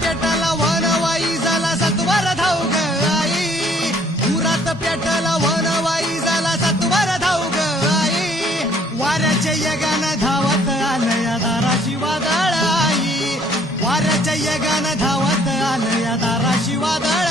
पेटला वनवाई झाला सत्वर धाव ग आई, उरात पेटला वनवाई झाला सत्वर धाव ग आई, वाऱ्याच्या यगानं धावत आलं या दाराशी वादळ आई, वाऱ्याच्या यगानं धावत आलं या दाराशी वादळ